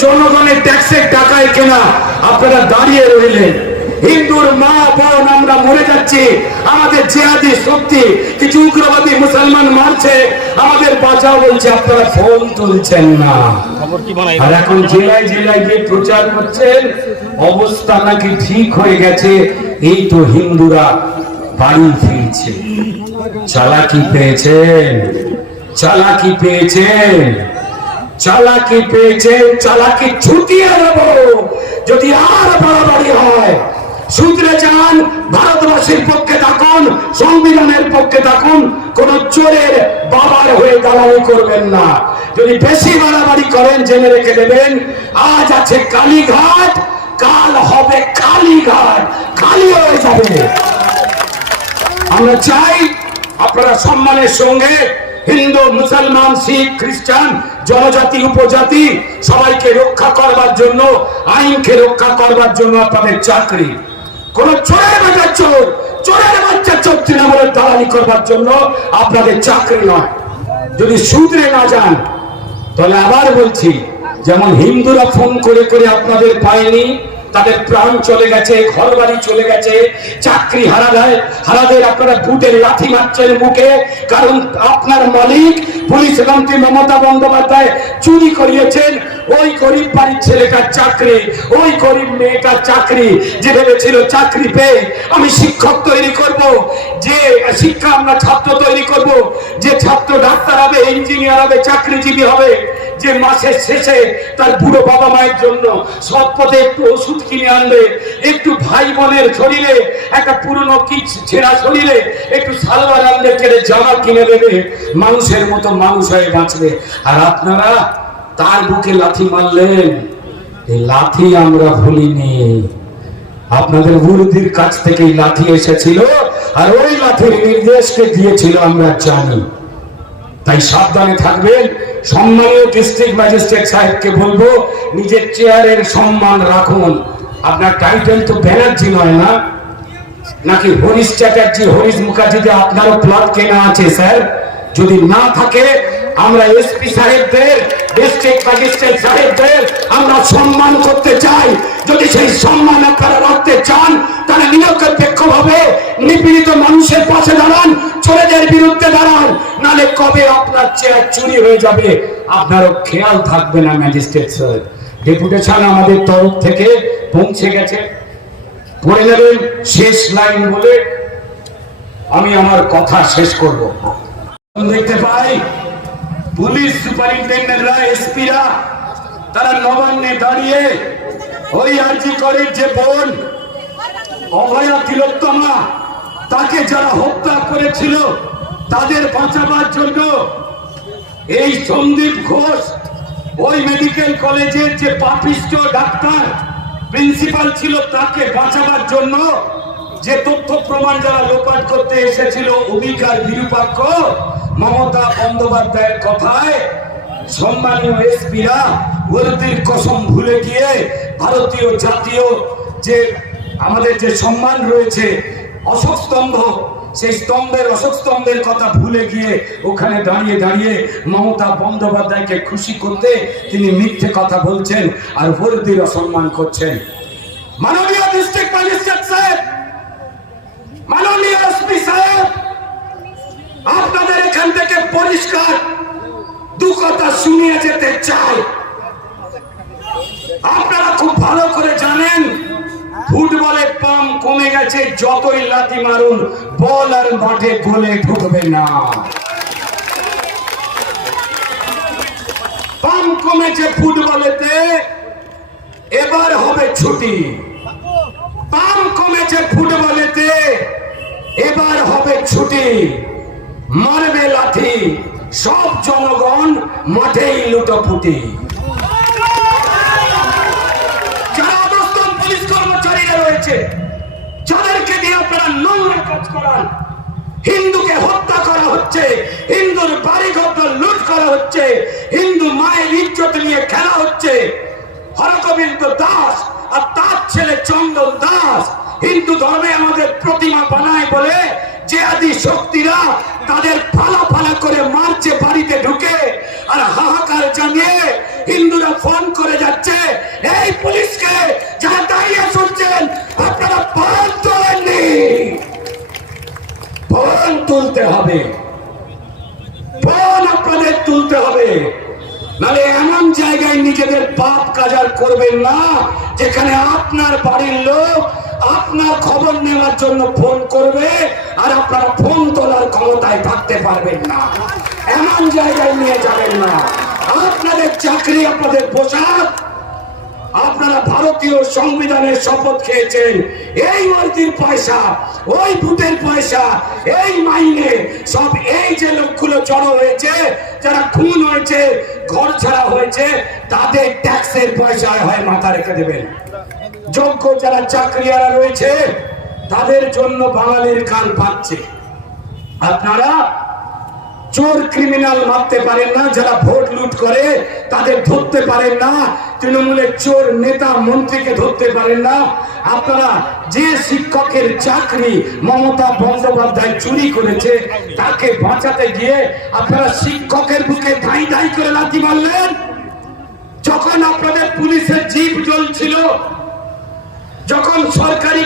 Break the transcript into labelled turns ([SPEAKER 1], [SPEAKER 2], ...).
[SPEAKER 1] জনগণের ট্যাক্সের টাকায় কেনা আপনারা দাঁড়িয়ে রইলেন। হিন্দুর মা বোন আমরা মরে যাচ্ছি। আমাদের জেহাদি শক্তি কিছু উগ্রবাদী মুসলমান মারছে। আমাদের বাঁচাও বলছে আপনারা ফোন তুলছেন না। আর এখন জেলায় জেলায় গিয়ে প্রচার করছেন অবস্থা নাকি ঠিক হয়ে গেছে এই তো হিন্দুরা বাড়ি ফিরছে। চালাকি পেয়েছেন চালাকি পেয়েছেন। চালাকি পেয়েছেন চালাকি ছুটিয়ে দেব যদি আর বাড়াবাড়ি হয়, সূত্রে চান ভারতবাসীর পক্ষে থাকুন, সংবিধানের পক্ষে থাকুন, কোন চোরের বাবার হয়ে দালালি করবেন না। যদি বেশি বাড়াবাড়ি করেন, জেনে রেখে দেবেন, আজ আছে কালীঘাট, কাল হবে কালীঘাট খালি হয়ে যাবে। আমরা চাই আপনারা সম্মানের সঙ্গে হিন্দু, মুসলমান, শিখ, খ্রিস্টান, জনজাতি, উপজাতি, সবাইকে রক্ষা করবার জন্য, আইনকে রক্ষা করবার জন্য আপনাদের চাকরি। কোন চোরের বাচ্চা চোর, চোরের বাচ্চা চোর তৃণমূলের দালালি করবার জন্য আপনাদের চাকরি নয়। যদি সুদরে না যান, তাহলে আবার বলছি, যেমন হিন্দুরা ফোন করে করে আপনাদের পায়নি তাদের প্রাণ চলে গেছে ঘর বাড়ি চলে গেছে, চাকরি হারা দেয় হারাদের আপনারা বুটের লাথি মারছেন মুখে, কারণ আপনার মালিক পুলিশ মন্ত্রী মমতা বন্দ্যোপাধ্যায় চুরি করিয়েছেন। ওই গরিব বাড়ির ছেলেটার চাকরি, ওই গরিব মেয়েটার চাকরি, যে ভেবেছিল চাকরি পেয়ে আমি শিক্ষক তৈরি করব, যে শিক্ষা আমরা ছাত্র তৈরি করব, যে ছাত্র ডাক্তার হবে, ইঞ্জিনিয়ার হবে, চাকরিজীবী হবে। যে মাসের শেষে তার বুড়ো বাবা মায়ের জন্য সৎ পথে একটু ওষুধ কিনে আনবে, একটু ভাই বোনের শরীরে, একটা পুরনো কি ছেঁড়া শরীরে, একটু সালোয়ার আনলে কেড়ে জামা কিনে দেবে, মানুষের মতো মানুষ হয়ে বাঁচবে। আর আপনারা তার বুকে লাথি মারলেন, এই লাথি আমরা ভুলিনি। আপনাদের গুরুদির কাছ থেকেই লাথি এসেছিল, আর ওই লাঠির নির্দেশকে দিয়েছিল আমরা জানি। তাই সাবধানে থাকবেন সম্মানীয় ডিস্ট্রিক্ট ম্যাজিস্ট্রেট সাহেবকে বলব, নিজের চেয়ারের সম্মান রাখুন। আপনার টাইটেল তো ব্যানার্জি নয় না? নাকি হরিশ চ্যাটার্জি, হরিশ মুখার্জিতে আপনারও প্লট কেনা আছে স্যার যদি না থাকে আমরা এসপি সাহেবদের ডিস্ট্রিক্ট ম্যাজিস্ট্রেট সাহেবদের আমরা সম্মান করতে চাই। যদি সেই সম্মান আপনারা রাখতে চান, তাহলে নিরপেক্ষ ভাবে নিপীড়িত মানুষের পাশে দাঁড়ান চোরেদের বিরুদ্ধে দাঁড়ান। নালে কবে আপনার চেয়ার চুরি হয়ে যাবে? আপনারও খেয়াল থাকবে না ম্যাজিস্ট্রেট স্যার ডেপুটেশন আমাদের তরফ থেকে পৌঁছে গেছে। পড়ে নেবেন, শেষ লাইন বলে আমি আমার কথা শেষ করব। দেখতে পাই পুলিশ সুপারিনটেন্ডেন্টরা এসপিরা, তারা নবান্নে দাঁড়িয়ে ওই আর্জি করে যে বোন, অভয়া তিলোত্তমা, তাকে যারা হত্যা করেছিল, তাদের বাঁচাবার জন্য এই সন্দীপ ঘোষ, ওই মেডিকেল কলেজের যে পাপিষ্ট ডাক্তার, প্রিন্সিপাল ছিল, তাকে বাঁচাবার জন্য যে তথ্য প্রমাণ যারা লোপাট করতে এসেছিল, অধিকার বিরূপাক্ষ মমতা বন্দ্যোপাধ্যায়ের কথায় সম্মানীয় এসপিরা ওরদের কসম ভুলে গিয়ে ভারতীয় জাতীয় যে আমাদের যে সম্মান রয়েছে, অশোক স্তম্ভ, সেই স্তম্ভের, অশোক স্তম্ভের কথা ভুলে গিয়ে ওখানে দাঁড়িয়ে দাঁড়িয়ে মমতা বন্দ্যোপাধ্যায়কে খুশি করতে তিনি মিথ্যে কথা বলছেন আর হরদির অসম্মান করছেন। মাননীয় ডিস্ট্রিক্ট ম্যাজিস্ট্রেট সাহেব, মাননীয় এসপি সাহেব আপনাদের এখান থেকে পরিষ্কার। দু কথা শুনিয়ে যেতে চাই। আপনারা খুব ভালো করে জানেন ফুটবলের পাম কমে গেছে, যতই লাথি মারুন, বল আর মাঠে গোলে ঢুকবে না। পাম কমেছে ফুটবলেতে, এবার হবে ছুটি। পাম কমেছে ফুটবলেতে, এবার হবে ছুটি। মারবে লাঠি সব জনগণ মাঠেই লুটোপুটি। হিন্দু মায়ের খেলা হচ্ছে। দাস আর তার ছেলে চন্দন দাস হিন্দু ধর্মে আমাদের প্রতিমা বানায় বলে যে আদি শক্তিরা তাদের তুলতে হবে। ফোন আপনাদের তুলতে হবে। নালে এমন জায়গায় নিজেদের পাপ কাজার করবেন না, যেখানে আপনার বাড়ির লোক আপনার খবর নেওয়ার জন্য ফোন করবে আর আপনার ফোন তোলার ক্ষমতায় থাকতে পারবেন না। এমন জায়গায় নিয়ে যাবেন না। আপনাদের চাকরি, আপনাদের পোশাক আপনারা ভারতীয় সংবিধানের শপথ খেয়েছেন। এই মন্ত্রীর পয়সা, ওই ভূতের পয়সা, এই মাইনে, সব এই যে লোকগুলো জড়ো হয়েছে, যারা খুন হয়েছে, ঘর ছাড়া হয়েছে, তাদের ট্যাক্সের পয়সায় হয় মাথা রেখে দেবেন। যোগ্য যারা চাকরিয়ারা রয়েছে, তাদের জন্য বাঙালির কান পাচ্ছে আপনারা চোর ক্রিমিনাল মারতে পারেন না, যারা ভোট লুট করে, তাদের ধরতে পারেন না। তৃণমূলের চোর নেতা মন্ত্রীকে ধরতে পারেন না। আপনারা যে শিক্ষকের চাকরি মমতা বন্দ্যোপাধ্যায় চুরি করেছে, তাকে বাঁচাতে গিয়ে আপনারা শিক্ষকের বুকে ধাই ধাই করে লাথি মারলেন। যখন আপনাদের পুলিশের জিপ জ্বলছিল, যখন সরকারি